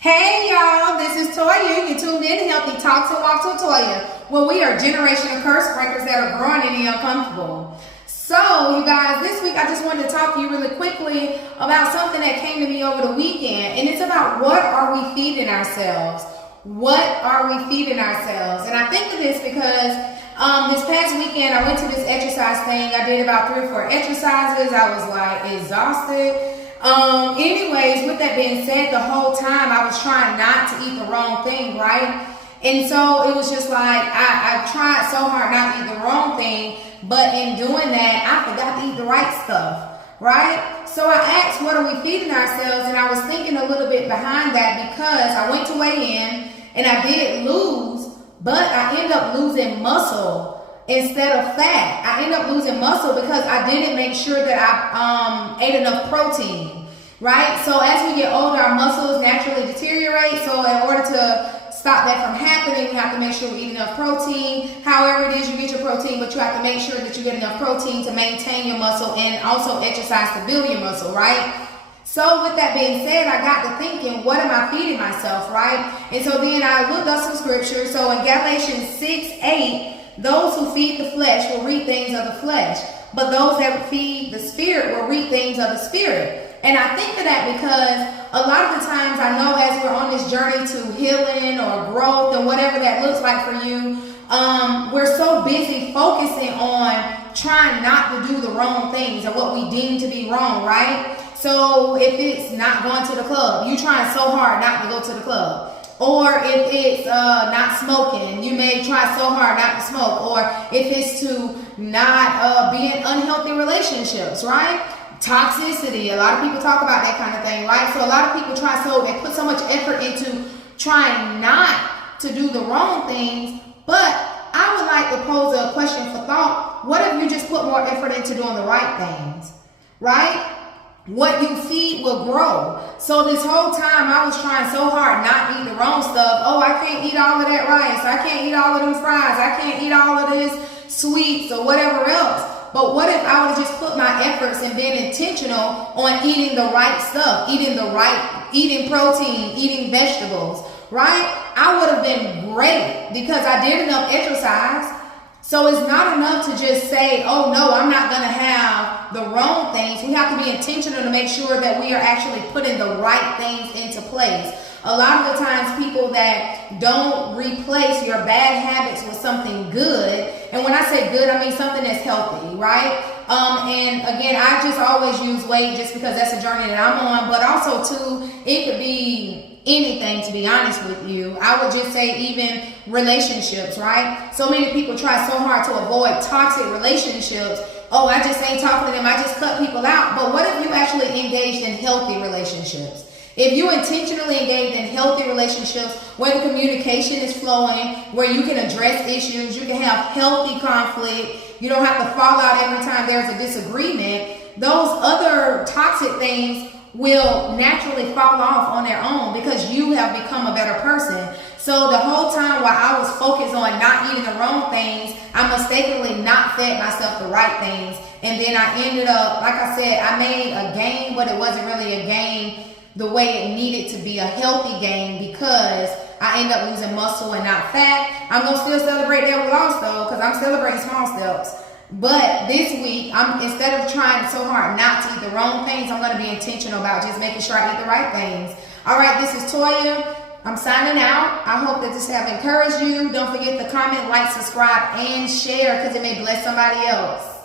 Hey y'all, this is Toya. You tuned in to Healthy Talks and Walks with Toya, where we are generational curse breakers that are growing in the uncomfortable. So, you guys, this week I just wanted to talk to you really quickly about something that came to me over the weekend, and it's about what are we feeding ourselves? What are we feeding ourselves? And I think of this because this past weekend I went to this exercise thing. I did about 3 or 4 exercises. I was like exhausted. Anyways, with that being said, the whole time I was trying not to eat the wrong thing, right? And so it was just like, I tried so hard not to eat the wrong thing, but in doing that, I forgot to eat the right stuff, right? So I asked, what are we feeding ourselves? And I was thinking a little bit behind that because I went to weigh in and I did lose, but I ended up losing muscle instead of fat. I ended up losing muscle because I didn't make sure that I ate enough protein, right? So as we get older, our muscles naturally deteriorate. So in order to stop that from happening, you have to make sure we eat enough protein. However it is you get your protein, but you have to make sure that you get enough protein to maintain your muscle and also exercise to build your muscle, right? So with that being said, I got to thinking, what am I feeding myself, right? And so then I looked up some scripture. So in Galatians 6:8, those who feed the flesh will reap things of the flesh, but those that feed the spirit will reap things of the spirit. And I think of that because a lot of the times I know as we're on this journey to healing or growth and whatever that looks like for you, we're so busy focusing on trying not to do the wrong things or what we deem to be wrong, right? So if it's not going to the club, you trying so hard not to go to the club. Or if it's not smoking, you may try so hard not to smoke. Or if it's to not be in unhealthy relationships, right? Toxicity, a lot of people talk about that kind of thing, right? So a lot of people they put so much effort into trying not to do the wrong things. But I would like to pose a question for thought. What if you just put more effort into doing the right things, right? What you feed will grow. So this whole time I was trying so hard not to eat the wrong stuff. Oh, I can't eat all of that rice. I can't eat all of them fries. I can't eat all of this sweets or whatever else. But what if I would have just put my efforts and been intentional on eating the right stuff, eating protein, eating vegetables, right? I would have been great because I did enough exercise. So it's not enough to just say, oh no, I'm not going to have the wrong things. We have to be intentional to make sure that we are actually putting the right things into place. A lot of the times people that don't replace your bad habits with something good, and when I say good, I mean something that's healthy, right? And again, I just always use weight just because that's a journey that I'm on, but also too, it could be anything, to be honest with you. I would just say even relationships, right? So many people try so hard to avoid toxic relationships. Oh, I just ain't talking to them. I just cut people out. But what if you actually engaged in healthy relationships? If you intentionally engage in healthy relationships where the communication is flowing, where you can address issues, you can have healthy conflict, you don't have to fall out every time there's a disagreement, those other toxic things will naturally fall off on their own because you have become a better person. So the whole time while I was focused on not eating the wrong things, I mistakenly not fed myself the right things. And then I ended up, like I said, I made a gain, but it wasn't really a gain the way it needed to be, a healthy gain, because I end up losing muscle and not fat. I'm going to still celebrate that loss though, because I'm celebrating small steps. But this week, instead of trying so hard not to eat the wrong things, I'm going to be intentional about just making sure I eat the right things. All right, this is Toya. I'm signing out. I hope that this have encouraged you. Don't forget to comment, like, subscribe, and share because it may bless somebody else.